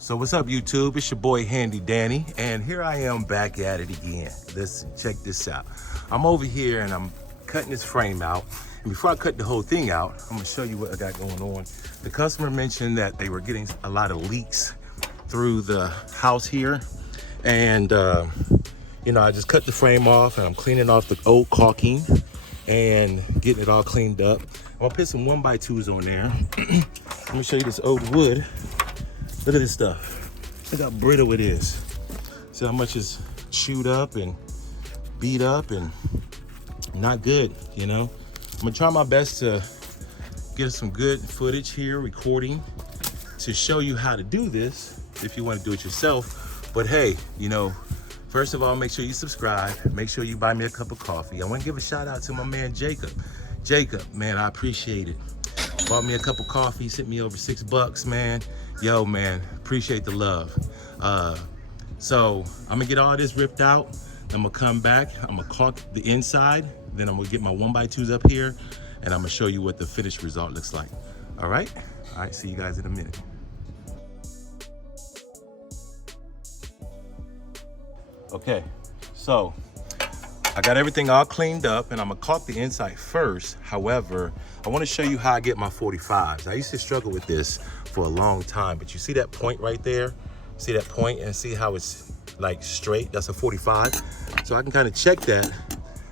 So what's up, YouTube? It's your boy Handy Danny, and here I am back at it again. Listen, check this out. I'm over here and I'm cutting this frame out. And before I cut the whole thing out, I'm gonna show you what I got going on. The customer mentioned that they were getting a lot of leaks through the house here. And you know, I just cut the frame off and I'm cleaning off the old caulking and getting it all cleaned up. I'm gonna put some 1x2s on there. Let me show you this old wood. Look at this stuff. Look how brittle it is. See how much is chewed up and beat up and not good, you know? I'm gonna try my best to get some good footage here, recording, to show you how to do this if you wanna do it yourself. But hey, you know, first of all, make sure you subscribe. Make sure you buy me a cup of coffee. I wanna give a shout out to my man, Jacob. Jacob, man, I appreciate it. Bought me a cup of coffee, sent me over $6, man. Yo, man, appreciate the love. So I'm gonna get all this ripped out. I'm gonna come back, I'm gonna caulk the inside, then I'm gonna get my 1x2s up here, and I'm gonna show you what the finished result looks like. All right, see you guys in a minute. Okay, so I got everything all cleaned up and I'm gonna caulk the inside first. However, I wanna show you how I get my 45s. I used to struggle with this for a long time, but you see that point right there? See that point and see how it's like straight? That's a 45. So I can kind of check that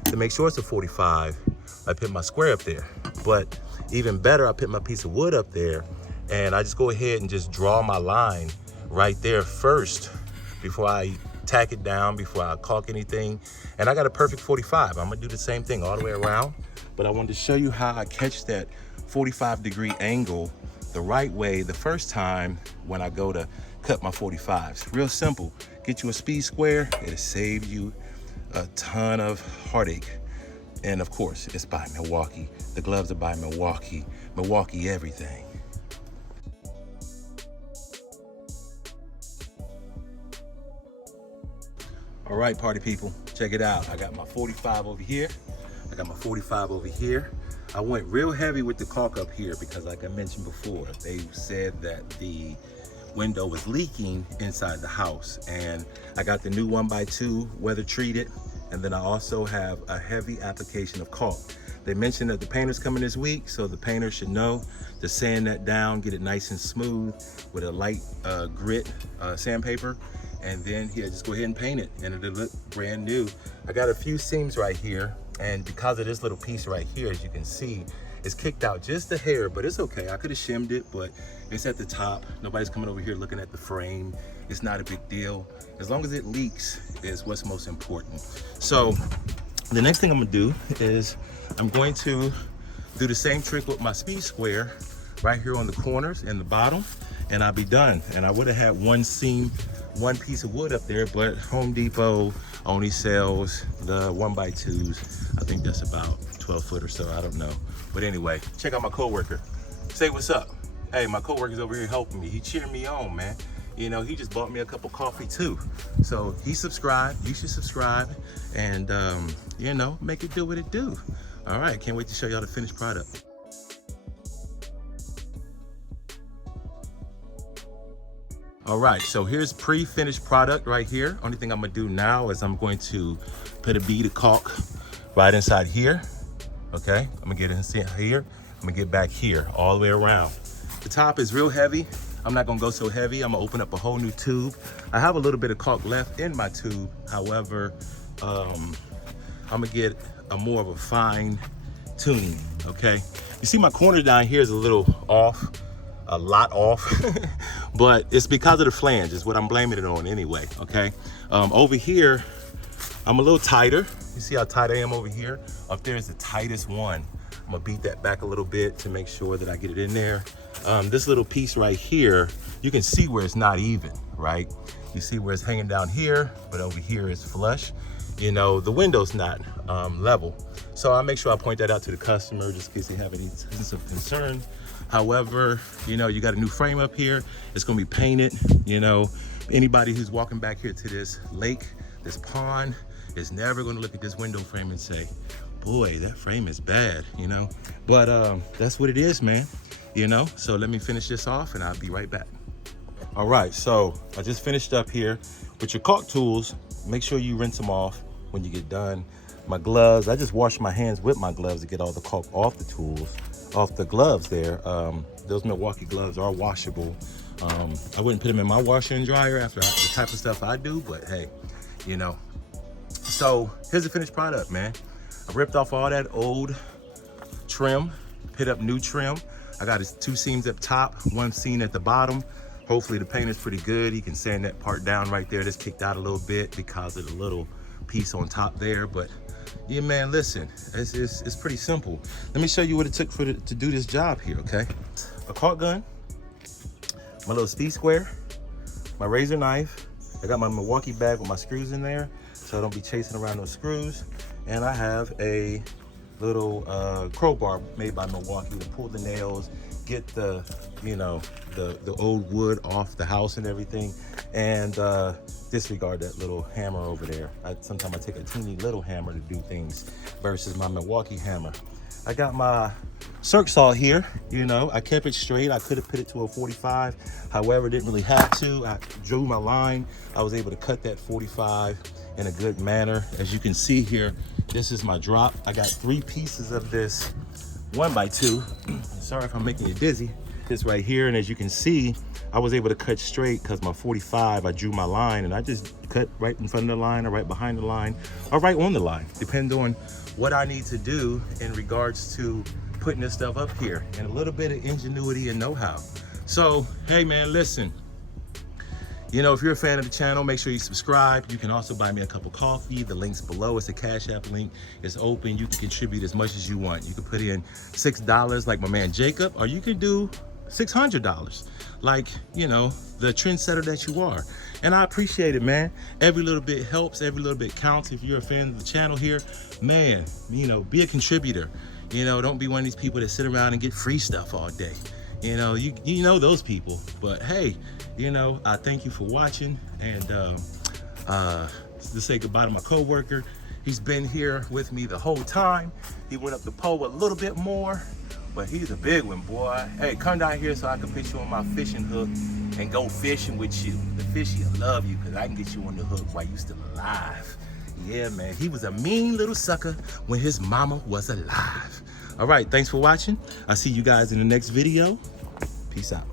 to make sure it's a 45. I put my square up there. But even better, I put my piece of wood up there and I just go ahead and just draw my line right there first before I tack it down, before I caulk anything. And I got a perfect 45. I'm gonna do the same thing all the way around, but I wanted to show you how I catch that 45-degree angle the right way the first time when I go to cut my 45s. Real simple. Get you a speed square. It'll save you a ton of heartache. And of course, it's by Milwaukee. The gloves are by Milwaukee. Milwaukee everything. All right, party people, check it out. I got my 45 over here. I got my 45 over here. I went real heavy with the caulk up here because, like I mentioned before, they said that the window was leaking inside the house. And I got the new 1x2 weather treated. And then I also have a heavy application of caulk. They mentioned that the painter's coming this week, so the painter should know to sand that down, get it nice and smooth with a light grit sandpaper. And then here, just go ahead and paint it and it'll look brand new. I got a few seams right here, and because of this little piece right here, as you can see, it's kicked out just a hair, but it's okay. I could have shimmed it, but it's at the top. Nobody's coming over here looking at the frame. It's not a big deal. As long as it leaks is what's most important. So the next thing I'm gonna do is I'm going to do the same trick with my speed square right here on the corners and the bottom, and I'll be done. And I would have had one seam, one piece of wood up there, but Home Depot only sells the 1x2s. I think that's about 12 foot or so, I don't know. But anyway, check out my coworker. Say what's up. Hey, my coworker's over here helping me. He cheering me on, man. You know, he just bought me a cup of coffee too. So he subscribed, you should subscribe, and you know, make it do what it do. All right, can't wait to show y'all the finished product. All right, so here's pre-finished product right here. Only thing I'm gonna do now is I'm going to put a bead of caulk right inside here. Okay, I'm gonna get in here. I'm gonna get back here, all the way around. The top is real heavy. I'm not gonna go so heavy. I'm gonna open up a whole new tube. I have a little bit of caulk left in my tube. However, I'm gonna get a more of a fine tuning, okay? You see my corner down here is a little off. A lot off, but it's because of the flange is what I'm blaming it on anyway, okay? Over here, I'm a little tighter. You see how tight I am over here? Up there is the tightest one. I'm gonna beat that back a little bit to make sure that I get it in there. This little piece right here, you can see where it's not even, right? You see where it's hanging down here, but over here it's flush. You know, the window's not level. So I make sure I point that out to the customer just in case they have any sense of concern. However, you know, you got a new frame up here. It's gonna be painted. You know, anybody who's walking back here to this lake, this pond, is never gonna look at this window frame and say, boy, that frame is bad, you know? But that's what it is, man, you know? So let me finish this off and I'll be right back. All right, so I just finished up here with your caulk tools. Make sure you rinse them off when you get done. My gloves, I just wash my hands with my gloves to get all the caulk off the tools, off the gloves there. Those Milwaukee gloves are washable. I wouldn't put them in my washer and dryer after the type of stuff I do, but hey, you know. So here's the finished product, man. I ripped off all that old trim, put up new trim. I got his 2 seams up top, 1 seam at the bottom. Hopefully the paint is pretty good. You can sand that part down right there. That's kicked out a little bit because of the little piece on top there. But yeah, man, listen, it's pretty simple. Let me show you what it took to do this job here, okay? A caulk gun, my little speed square, my razor knife. I got my Milwaukee bag with my screws in there, so I don't be chasing around those screws. And I have a little crowbar made by Milwaukee to pull the nails, get the, you know, the old wood off the house and everything, and disregard that little hammer over there. Sometimes I take a teeny little hammer to do things versus my Milwaukee hammer. I got my circ saw here, you know, I kept it straight. I could have put it to a 45, however, didn't really have to. I drew my line. I was able to cut that 45 in a good manner. As you can see here, this is my drop. I got 3 pieces of this 1x2. Sorry if I'm making you dizzy. This right here, and as you can see, I was able to cut straight because my 45, I drew my line, and I just cut right in front of the line or right behind the line or right on the line, depending on what I need to do in regards to putting this stuff up here, and a little bit of ingenuity and know-how. So, hey man, listen, you know, if you're a fan of the channel, make sure you subscribe. You can also buy me a cup of coffee. The link's below. It's a Cash App link. It's open. You can contribute as much as you want. You can put in $6 like my man Jacob, or you can do $600 like, you know, the trendsetter that you are. And I appreciate it, man. Every little bit helps. Every little bit counts. If you're a fan of the channel here, man, you know, be a contributor. You know, don't be one of these people that sit around and get free stuff all day. You know, you know those people. But hey, you know, I thank you for watching. And to say goodbye to my coworker. He's been here with me the whole time. He went up the pole a little bit more, but he's a big one, boy. Hey, come down here so I can put you on my fishing hook and go fishing with you. The fishy will love you because I can get you on the hook while you still alive. Yeah, man, he was a mean little sucker when his mama was alive. All right, thanks for watching. I'll see you guys in the next video. Peace out.